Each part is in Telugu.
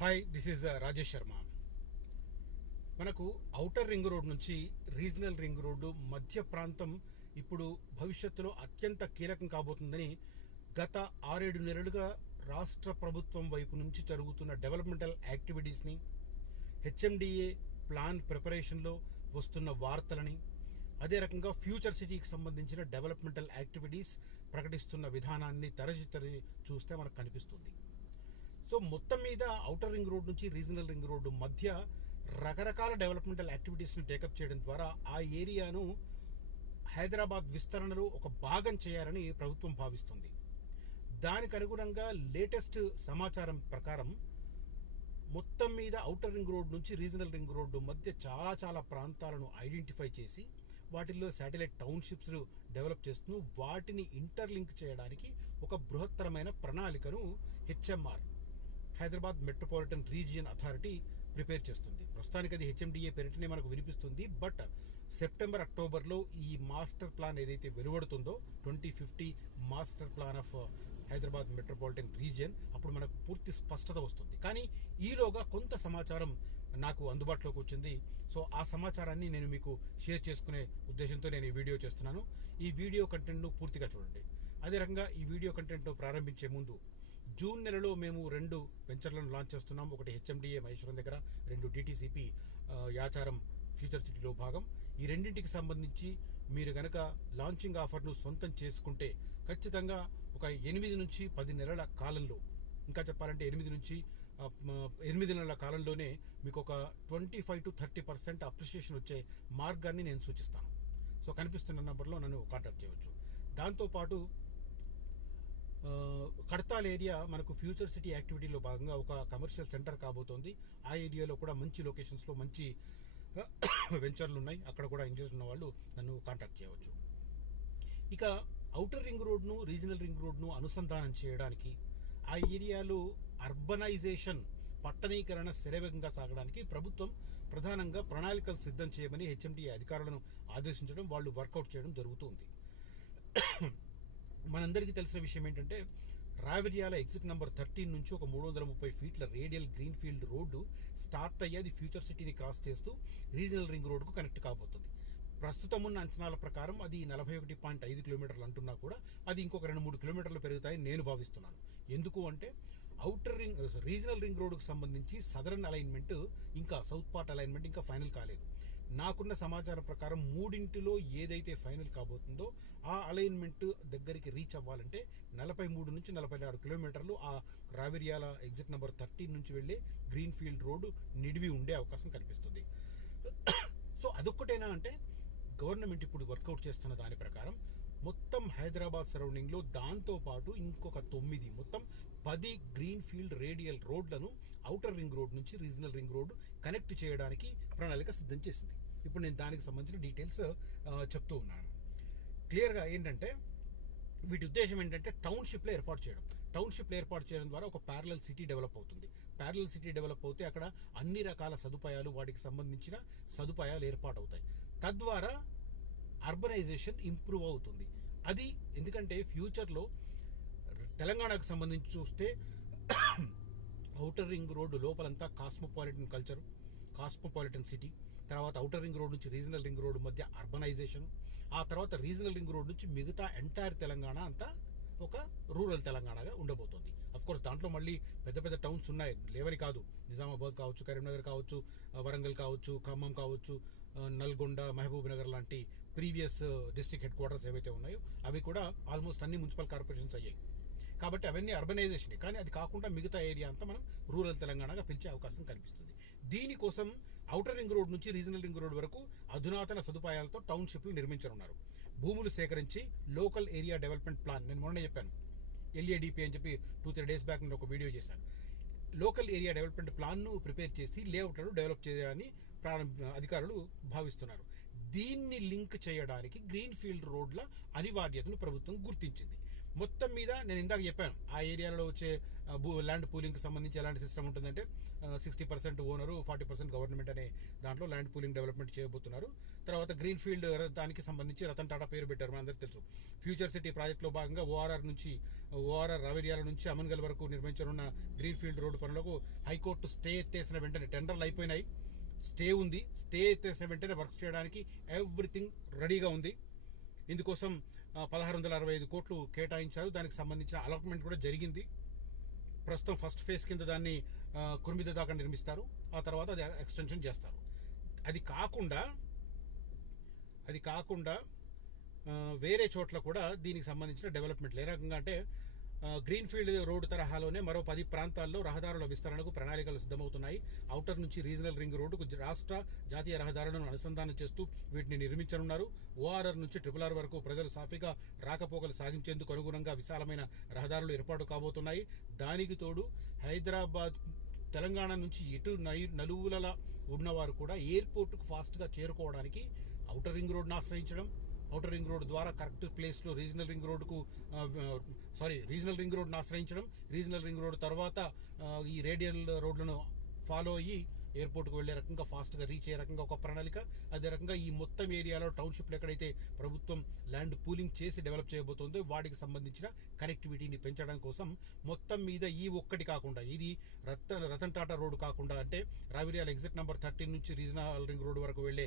Hi, this is Rajesh Sharma. మనకు ఔటర్ రింగ్ రోడ్ నుంచి రీజనల్ రింగ్ రోడ్డు మధ్య ప్రాంతం ఇప్పుడు భవిష్యత్తులో అత్యంత కీలకం కాబోతుందని గత 6-7 నెలలుగా రాష్ట్ర ప్రభుత్వం వైపు నుంచి జరుగుతున్న డెవలప్మెంటల్ యాక్టివిటీస్ని, హెచ్ఎండిఏ ప్లాన్ ప్రిపరేషన్లో వస్తున్న వార్తలని, అదే రకంగా ఫ్యూచర్ సిటీకి సంబంధించిన డెవలప్మెంటల్ యాక్టివిటీస్ ప్రకటిస్తున్న విధానాన్ని తరచి చూస్తే మనకు కనిపిస్తుంది. సో మొత్తం మీద ఔటర్ రింగ్ రోడ్ నుంచి రీజనల్ రింగ్ రోడ్డు మధ్య రకరకాల డెవలప్మెంటల్ యాక్టివిటీస్ని టేకప్ చేయడం ద్వారా ఆ ఏరియాను హైదరాబాద్ విస్తరణలో ఒక భాగం చేయాలని ప్రభుత్వం భావిస్తుంది. దానికి అనుగుణంగా లేటెస్ట్ సమాచారం ప్రకారం మొత్తం మీద ఔటర్ రింగ్ రోడ్ నుంచి రీజనల్ రింగ్ రోడ్డు మధ్య చాలా ప్రాంతాలను ఐడెంటిఫై చేసి వాటిల్లో శాటిలైట్ టౌన్షిప్స్ డెవలప్ చేస్తూ వాటిని ఇంటర్లింక్ చేయడానికి ఒక బృహత్తరమైన ప్రణాళికను HMR, Hyderabad metropolitan region authority prepare చేస్తుంది. ప్రస్తుతానికి అది హెచ్ఎండిఏ పేరిటనే మనకు వినిపిస్తుంది. బట్ సెప్టెంబర్, అక్టోబర్లో ఈ మాస్టర్ ప్లాన్ ఏదైతే వెలువడుతుందో 2050 master plan of Hyderabad metropolitan region, అప్పుడు మనకు పూర్తి స్పష్టత వస్తుంది. కానీ ఈలోగా కొంత సమాచారం నాకు అందుబాటులోకి వచ్చింది. సో ఆ సమాచారాన్ని నేను మీకు షేర్ చేసుకునే ఉద్దేశంతో నేను ఈ వీడియో చేస్తున్నాను. ఈ వీడియో కంటెంట్ను పూర్తిగా చూడండి. అదే రకంగా ఈ వీడియో కంటెంట్ను ప్రారంభించే ముందు, జూన్ నెలలో మేము 2 వెంచర్లను లాంచ్ చేస్తున్నాం. ఒకటి హెచ్ఎండిఏ మహేశ్వరం దగ్గర, 2 డిటిసిపి యాచారం ఫ్యూచర్ సిటీలో భాగం. ఈ రెండింటికి సంబంధించి మీరు కనుక లాంచింగ్ ఆఫర్ను సొంతం చేసుకుంటే ఖచ్చితంగా ఒక 8 నుంచి 10 నెలల కాలంలో, ఇంకా చెప్పాలంటే 8 నెలల కాలంలోనే మీకు ఒక 25 to 30% అప్రిషియేషన్ వచ్చే మార్గాన్ని నేను సూచిస్తాను. సో కనిపిస్తున్న నంబర్లో నన్ను కాంటాక్ట్ చేయవచ్చు. దాంతోపాటు కడతాల్ ఏరియా మనకు ఫ్యూచర్ సిటీ యాక్టివిటీలో భాగంగా ఒక కమర్షియల్ సెంటర్ కాబోతోంది. ఆ ఏరియాలో కూడా మంచి లొకేషన్స్లో మంచి వెంచర్లు ఉన్నాయి. అక్కడ కూడా ఇంట్రెస్ట్ ఉన్న వాళ్ళు నన్ను కాంటాక్ట్ చేయవచ్చు. ఇక ఔటర్ రింగ్ రోడ్ను, రీజనల్ రింగ్ రోడ్ను అనుసంధానం చేయడానికి, ఆ ఏరియాలో అర్బనైజేషన్, పట్టణీకరణ శరవేగంగా సాగడానికి ప్రభుత్వం ప్రధానంగా ప్రణాళికలు సిద్ధం చేయమని హెచ్ఎండిఏ అధికారులను ఆదేశించడం, వాళ్ళు వర్కౌట్ చేయడం జరుగుతుంది. మనందరికీ తెలిసిన విషయం ఏంటంటే, రావిర్యాల ఎగ్జిట్ నెంబర్ 13 నుంచి ఒక 330 ఫీట్ల radial green field road start అయ్యేది ఫ్యూచర్ సిటీని క్రాస్ చేస్తూ రీజనల్ రింగ్ రోడ్కు కనెక్ట్ కాబోతుంది. ప్రస్తుతం ఉన్న అంచనాల ప్రకారం అది 41.5 కిలోమీటర్లు అంటున్నా కూడా అది ఇంకొక 2-3 కిలోమీటర్లు పెరుగుతాయని నేను భావిస్తున్నాను. ఎందుకు అంటే రీజనల్ రింగ్ రోడ్డుకు సంబంధించి సదరన్ అలైన్మెంట్, ఇంకా సౌత్ పార్ట్ అలైన్మెంట్ ఇంకా ఫైనల్ కాలేదు. నాకున్న సమాచారం ప్రకారం 3 ఏదైతే ఫైనల్ కాబోతుందో ఆ అలైన్మెంట్ దగ్గరికి రీచ్ అవ్వాలంటే 43 నుంచి 46 కిలోమీటర్లు ఆ రావిర్యాల ఎగ్జిట్ నెంబర్ 13 నుంచి వెళ్ళే గ్రీన్ ఫీల్డ్ రోడ్డు నిడివి ఉండే అవకాశం కనిపిస్తుంది. సో అదొక్కటేనా అంటే, గవర్నమెంట్ ఇప్పుడు వర్కౌట్ చేస్తున్న దాని ప్రకారం మొత్తం హైదరాబాద్ సరౌండింగ్లో దాంతోపాటు ఇంకొక 9, మొత్తం 10 గ్రీన్ ఫీల్డ్ రేడియల్ రోడ్లను ఔటర్ రింగ్ రోడ్ నుంచి రీజనల్ రింగ్ రోడ్ కనెక్ట్ చేయడానికి ప్రణాళిక సిద్ధం చేసింది. ఇప్పుడు నేను దానికి సంబంధించిన డీటెయిల్స్ చెప్తూ ఉన్నాను. క్లియర్గా ఏంటంటే, వీటి ఉద్దేశం ఏంటంటే టౌన్షిప్లో ఏర్పాటు చేయడం ద్వారా ఒక ప్యారలల్ సిటీ డెవలప్ అవుతుంది. ప్యారలల్ సిటీ డెవలప్ అవుతే అక్కడ అన్ని రకాల సదుపాయాలు, వాటికి సంబంధించిన సదుపాయాలు ఏర్పాటు అవుతాయి. తద్వారా అర్బనైజేషన్ ఇంప్రూవ్ అవుతుంది. అది ఎందుకంటే ఫ్యూచర్లో తెలంగాణకు సంబంధించి చూస్తే ఔటర్ రింగ్ రోడ్డు లోపలంతా కాస్మోపాలిటన్ కల్చర్, కాస్మోపాలిటన్ సిటీ, తర్వాత ఔటర్ రింగ్ రోడ్ నుంచి రీజనల్ రింగ్ రోడ్ మధ్య అర్బనైజేషన్, ఆ తర్వాత రీజనల్ రింగ్ రోడ్ నుంచి మిగతా ఎంటైర్ తెలంగాణ అంతా ఒక రూరల్ తెలంగాణగా ఉండబోతుంది. అఫ్కోర్స్ దాంట్లో మళ్ళీ పెద్ద టౌన్స్ ఉన్నాయి, లేవని కాదు. నిజామాబాద్ కావచ్చు, కరీంనగర్ కావచ్చు, వరంగల్ కావచ్చు, ఖమ్మం కావచ్చు, నల్గొండ, మహబూబ్ నగర్ లాంటి ప్రీవియస్ డిస్ట్రిక్ట్ హెడ్ క్వార్టర్స్ ఏవైతే ఉన్నాయో అవి కూడా ఆల్మోస్ట్ అన్ని మున్సిపల్ కార్పొరేషన్స్ అయ్యాయి. కాబట్టి అవన్నీ అర్బనైజేషన్. కానీ అది కాకుండా మిగతా ఏరియా అంతా మనం రూరల్ తెలంగాణగా పిలిచే అవకాశం కనిపిస్తుంది. దీనికోసం ఔటర్ రింగ్ రోడ్ నుంచి రీజనల్ రింగ్ రోడ్ వరకు అధునాతన సదుపాయాలతో టౌన్షిప్లు నిర్మించనున్నారు. భూములు సేకరించి లోకల్ ఏరియా డెవలప్మెంట్ ప్లాన్, నేను మొన్న చెప్పాను, LADP అని చెప్పి 2-3 డేస్ బ్యాక్ నేను ఒక వీడియో చేశాను. లోకల్ ఏరియా డెవలప్మెంట్ ప్లాన్ను ప్రిపేర్ చేసి లేఅవుట్లను డెవలప్ చేయాలని అధికారులు భావిస్తున్నారు. దీన్ని లింక్ చేయడానికి గ్రీన్ ఫీల్డ్ రోడ్ల అనివార్యతను ప్రభుత్వం గుర్తించింది. మొత్తం మీద నేను ఇందాక చెప్పాను ఆ ఏరియాలో వచ్చే ల్యాండ్ పూలింగ్కి సంబంధించి ఎలాంటి సిస్టమ్ ఉంటుందంటే 60% ఓనరు 40% గవర్నమెంట్ అనే దాంట్లో ల్యాండ్ పూలింగ్ డెవలప్మెంట్ చేయబోతున్నారు. తర్వాత గ్రీన్ ఫీల్డ్ దానికి సంబంధించి రతన్ టాటా పేరు పెట్టారు, మనందరికీ తెలుసు. ఫ్యూచర్ సిటీ ప్రాజెక్టులో భాగంగా ఓఆర్ఆర్ రావేరియాల నుంచి అమన్గల్ వరకు నిర్మించనున్న గ్రీన్ ఫీల్డ్ రోడ్డు పనులకు హైకోర్టు స్టే ఎత్తేసిన వెంటనే టెండర్లు అయిపోయినాయి, స్టే ఉంది. స్టే ఎత్తేసిన వెంటనే వర్క్ చేయడానికి ఎవ్రీథింగ్ రెడీగా ఉంది. ఇందుకోసం 1665 కోట్లు కేటాయించారు. దానికి సంబంధించిన అలాట్మెంట్ కూడా జరిగింది. ప్రస్తుతం ఫస్ట్ ఫేజ్ కింద దాన్ని కుర్మిద దాకా నిర్మిస్తారు, ఆ తర్వాత అది ఎక్స్టెన్షన్ చేస్తారు. అది కాకుండా వేరే చోట్ల కూడా దీనికి సంబంధించిన డెవలప్మెంట్లు ఏ రకంగా అంటే గ్రీన్ ఫీల్డ్ రోడ్డు తరహాలోనే మరో 10 ప్రాంతాల్లో రహదారుల విస్తరణకు ప్రణాళికలు సిద్ధమవుతున్నాయి. ఔటర్ నుంచి రీజనల్ రింగ్ రోడ్డుకు రాష్ట్ర జాతీయ రహదారులను అనుసంధానం చేస్తూ వీటిని నిర్మించనున్నారు. ఓఆర్ఆర్ నుంచి RRR వరకు ప్రజలు సాఫీగా రాకపోకలు సాగించేందుకు అనుగుణంగా విశాలమైన రహదారులు ఏర్పాటు కాబోతున్నాయి. దానికి తోడు హైదరాబాద్, తెలంగాణ నుంచి ఎటు నలుగుల ఉన్నవారు కూడా ఎయిర్పోర్ట్కు ఫాస్ట్గా చేరుకోవడానికి ఔటర్ రింగ్ రోడ్ను ఆశ్రయించడం, ఔటర్ రింగ్ రోడ్ ద్వారా కరెక్ట్ ప్లేస్లో రీజనల్ రింగ్ రోడ్ను ఆశ్రయించడం, రీజనల్ రింగ్ రోడ్ తర్వాత ఈ రేడియల్ రోడ్లను ఫాలో అయ్యి ఎయిర్పోర్ట్కు వెళ్లే రకంగా ఫాస్ట్గా రీచ్ అయ్యే రకంగా ఒక ప్రణాళిక. అదే రకంగా ఈ మొత్తం ఏరియాలో టౌన్షిప్లు ఎక్కడైతే ప్రభుత్వం ల్యాండ్ పూలింగ్ చేసి డెవలప్ చేయబోతుందో వాటికి సంబంధించిన కనెక్టివిటీని పెంచడం కోసం మొత్తం మీద ఈ ఒక్కటి కాకుండా, ఇది రతన్ టాటా రోడ్ కాకుండా, అంటే రావిరియాల ఎగ్జిట్ నెంబర్ 13 నుంచి రీజనల్ రింగ్ రోడ్ వరకు వెళ్లే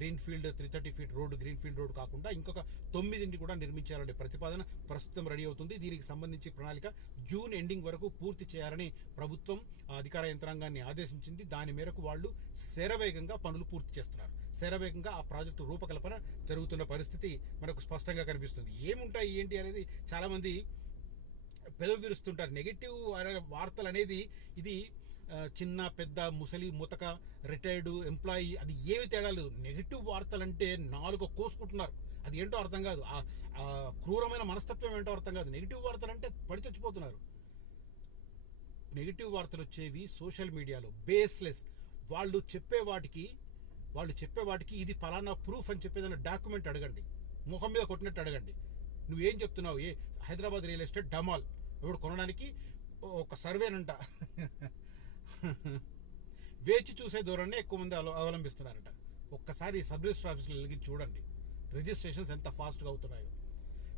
green field 330 feet road, green field road కాకుండా ఇంకొక 9 కూడా నిర్మించాలనే ప్రతిపాదన ప్రస్తుతం రెడీ అవుతుంది. దీనికి సంబంధించి ప్రణాళిక జూన్ ఎండింగ్ వరకు పూర్తి చేయాలని ప్రభుత్వం అధికార యంత్రాంగాన్ని ఆదేశించింది. దాని మేరకు వాళ్ళు శరవేగంగా పనులు పూర్తి చేస్తున్నారు. శరవేగంగా ఆ ప్రాజెక్టు రూపకల్పన జరుగుతున్న పరిస్థితి మనకు స్పష్టంగా కనిపిస్తుంది. ఏముంటాయి ఏంటి అనేది చాలామంది పెదవి విరుస్తుంటారు. నెగిటివ్ వార్తలు అనేది ఇది చిన్న పెద్ద ముసలి ముతక రిటైర్డ్ ఎంప్లాయీ అది ఏమి తేడా లేదు. నెగిటివ్ వార్తలు అంటే నాలుగు కోసుకుంటున్నారు. అది ఏంటో అర్థం కాదు. ఆ క్రూరమైన మనస్తత్వం ఏంటో అర్థం కాదు. నెగిటివ్ వార్తలు అంటే పడి చచ్చిపోతున్నారు. నెగిటివ్ వార్తలు వచ్చేవి సోషల్ మీడియాలో బేస్లెస్. వాళ్ళు చెప్పే వాటికి ఇది ఫలానా ప్రూఫ్ అని చెప్పేదన్న డాక్యుమెంట్ అడగండి, ముఖం మీద కొట్టినట్టు అడగండి. నువ్వేం చెప్తున్నావు? హైదరాబాద్ రియల్ ఎస్టేట్ డమాల్ ఎవడు కొనడానికి ఒక సర్వేనంట. వేచి చూసే ధోరణి ఎక్కువ మంది అవలంబిస్తున్నారట. ఒక్కసారి సబ్ రిజిస్టర్ ఆఫీసులో వెళ్ళి చూడండి రిజిస్ట్రేషన్స్ ఎంత ఫాస్ట్గా అవుతున్నాయో.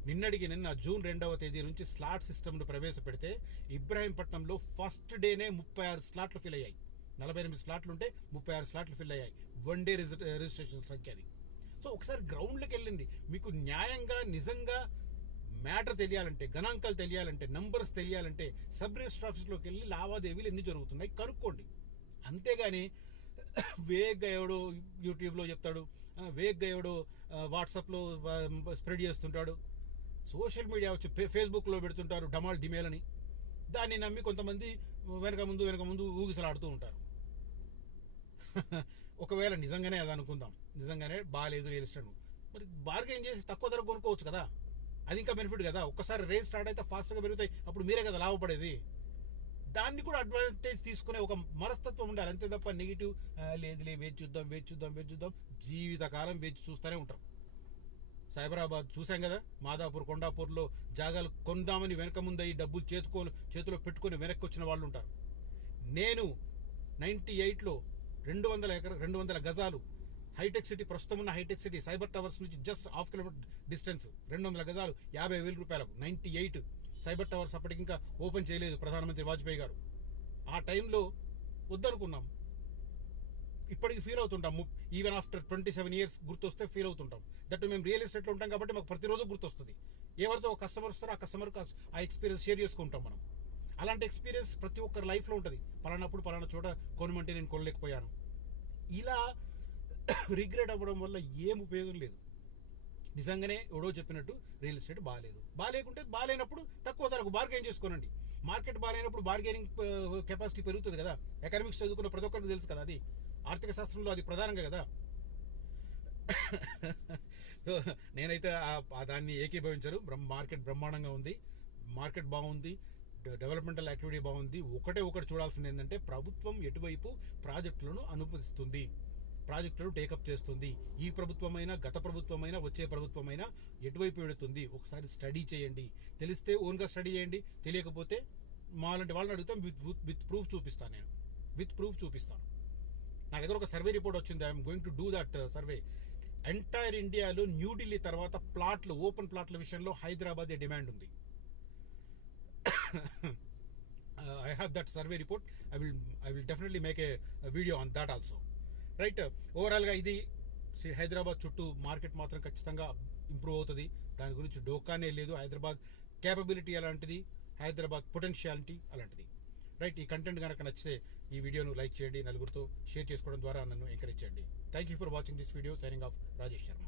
నిన్న జూన్ 2వ తేదీ నుంచి స్లాట్ సిస్టమ్ను ప్రవేశపెడితే ఇబ్రాహీంపట్నంలో ఫస్ట్ డేనే 36 స్లాట్లు ఫిల్ అయ్యాయి. 48 స్లాట్లు ఉంటే 36 స్లాట్లు ఫిల్ అయ్యాయి. 1 డే రిజిస్ట్రేషన్ సంఖ్య అది. సో ఒకసారి గ్రౌండ్లోకి వెళ్ళండి. మీకు న్యాయంగా నిజంగా మ్యాటర్ తెలియాలంటే, గణాంకాలు తెలియాలంటే, నంబర్స్ తెలియాలంటే సబ్ రిజిస్టర్ ఆఫీస్లోకి వెళ్ళి లావాదేవీలు ఎన్ని జరుగుతున్నాయి కనుక్కోండి. అంతేగాని వేగ్గా ఎవడో యూట్యూబ్లో చెప్తాడు, వేగ్గా ఎవడో వాట్సాప్లో స్ప్రెడ్ చేస్తుంటాడు, సోషల్ మీడియా వచ్చి ఫేస్బుక్లో పెడుతుంటారు డమాల్ డిమేల్ అని. దాన్ని నమ్మి కొంతమంది వెనక ముందు ఊగిసలాడుతూ ఉంటారు. ఒకవేళ నిజంగానే అది అనుకుందాం, నిజంగానే బాగాలేదు రియల్ ఎస్టేట్, మరి బార్గెన్ చేసి తక్కువ ధర కొనుక్కోవచ్చు కదా, అది ఇంకా బెనిఫిట్ కదా. ఒక్కసారి రేట్ స్టార్ట్ అయితే ఫాస్ట్గా పెరుగుతాయి, అప్పుడు మీరే కదా లాభపడేది. దాన్ని కూడా అడ్వాంటేజ్ తీసుకునే ఒక మనస్తత్వం ఉండాలి, అంతే తప్ప నెగిటివ్ లేదులే వేచి చూద్దాం జీవితకాలం వేచి చూస్తూనే ఉంటారు. సైబరాబాద్ చూసాం కదా, మాదాపూర్ కొండాపూర్లో జాగాలు కొందామని వెనక ముందు ఈ డబ్బులు చేతిలో పెట్టుకొని వెనక్కి వచ్చిన వాళ్ళు ఉంటారు. నేను 98లో 200 గజాలు హైటెక్ సిటీ, ప్రస్తుతం ఉన్న హైటెక్ సిటీ సైబర్ టవర్స్ నుంచి జస్ట్ ½ కిలోమీటర్ డిస్టెన్స్, 200 గజాలు 50,000 రూపాయలకు. 98 సైబర్ టవర్స్ అప్పటికి ఇంకా ఓపెన్ చేయలేదు ప్రధానమంత్రి వాజ్పేయి గారు. ఆ టైంలో వద్దనుకున్నాం. ఇప్పటికి ఫీల్ అవుతుంటాం, ఈవెన్ ఆఫ్టర్ 27 years గుర్తొస్తే ఫీల్ అవుతుంటాం. దట్ మేము రియల్ ఎస్టేట్లో ఉంటాం కాబట్టి మాకు ప్రతిరోజు గుర్తొస్తుంది. ఎవరితో ఒక కస్టమర్ వస్తారో ఆ కస్టమర్కి ఆ ఎక్స్పీరియన్స్ షేర్ చేసుకుంటాం మనం. అలాంటి ఎక్స్పీరియన్స్ ప్రతి ఒక్కరి లైఫ్లో ఉంటుంది. పలానా చోట కొనమంటే నేను కొనలేకపోయాను. ఇలా రిగ్రెట్ అవ్వడం వల్ల ఏం ఉపయోగం లేదు. నిజంగానే ఎవడో చెప్పినట్టు రియల్ ఎస్టేట్ బాగాలేకుంటే బాగాలేనప్పుడు తక్కువ ధరకు బార్గెయిన్ చేసుకోనండి. మార్కెట్ బాగాలేనప్పుడు బార్గెనింగ్ కెపాసిటీ పెరుగుతుంది కదా. ఎకనామిక్స్ చదువుకున్న ప్రతి ఒక్కరికి తెలుసు కదా, అది ఆర్థిక శాస్త్రంలో అది ప్రధానంగా కదా. సో నేనైతే దాన్ని ఏకీభవించరు. మార్కెట్ బ్రహ్మాండంగా ఉంది, మార్కెట్ బాగుంది, డెవలప్మెంటల్ యాక్టివిటీ బాగుంది. ఒకటి చూడాల్సింది ఏంటంటే ప్రభుత్వం ఎటువైపు ప్రాజెక్టులను అనుమతిస్తుంది. ప్రాజెక్టులను టేకప్ చేస్తుంది. ఈ ప్రభుత్వమైనా, గత ప్రభుత్వమైనా, వచ్చే ప్రభుత్వమైనా ఎటువైపు వెళుతుంది ఒకసారి స్టడీ చేయండి. తెలిస్తే ఓన్గా స్టడీ చేయండి, తెలియకపోతే మాలాంటి వాళ్ళని అడుగుతాం. విత్ ప్రూఫ్ చూపిస్తాను. నేను విత్ ప్రూఫ్ చూపిస్తాను. నా దగ్గర ఒక సర్వే రిపోర్ట్ వచ్చింది. I'm going to do that survey. Entire ఇండియాలో న్యూఢిల్లీ తర్వాత ప్లాట్లు, ఓపెన్ ప్లాట్ల విషయంలో హైదరాబాద్ డిమాండ్ ఉంది. I have that survey report. I will definitely make a video on that also. Right. ఓవరాల్గా ఇది హైదరాబాద్ చుట్టూ మార్కెట్ మాత్రం ఖచ్చితంగా ఇంప్రూవ్ అవుతుంది. దాని గురించి డోకానే లేదు. హైదరాబాద్ క్యాపబిలిటీ అలాంటిది, హైదరాబాద్ పొటెన్షియాలిటీ అలాంటిది. రైట్. ఈ కంటెంట్ కనుక నచ్చితే ఈ వీడియోను లైక్ చేయండి, నలుగురితో షేర్ చేసుకోవడం ద్వారా నన్ను ఎంకరేజ్ చేయండి. Thank you for watching this video. Signing off, Rajesh Sharma.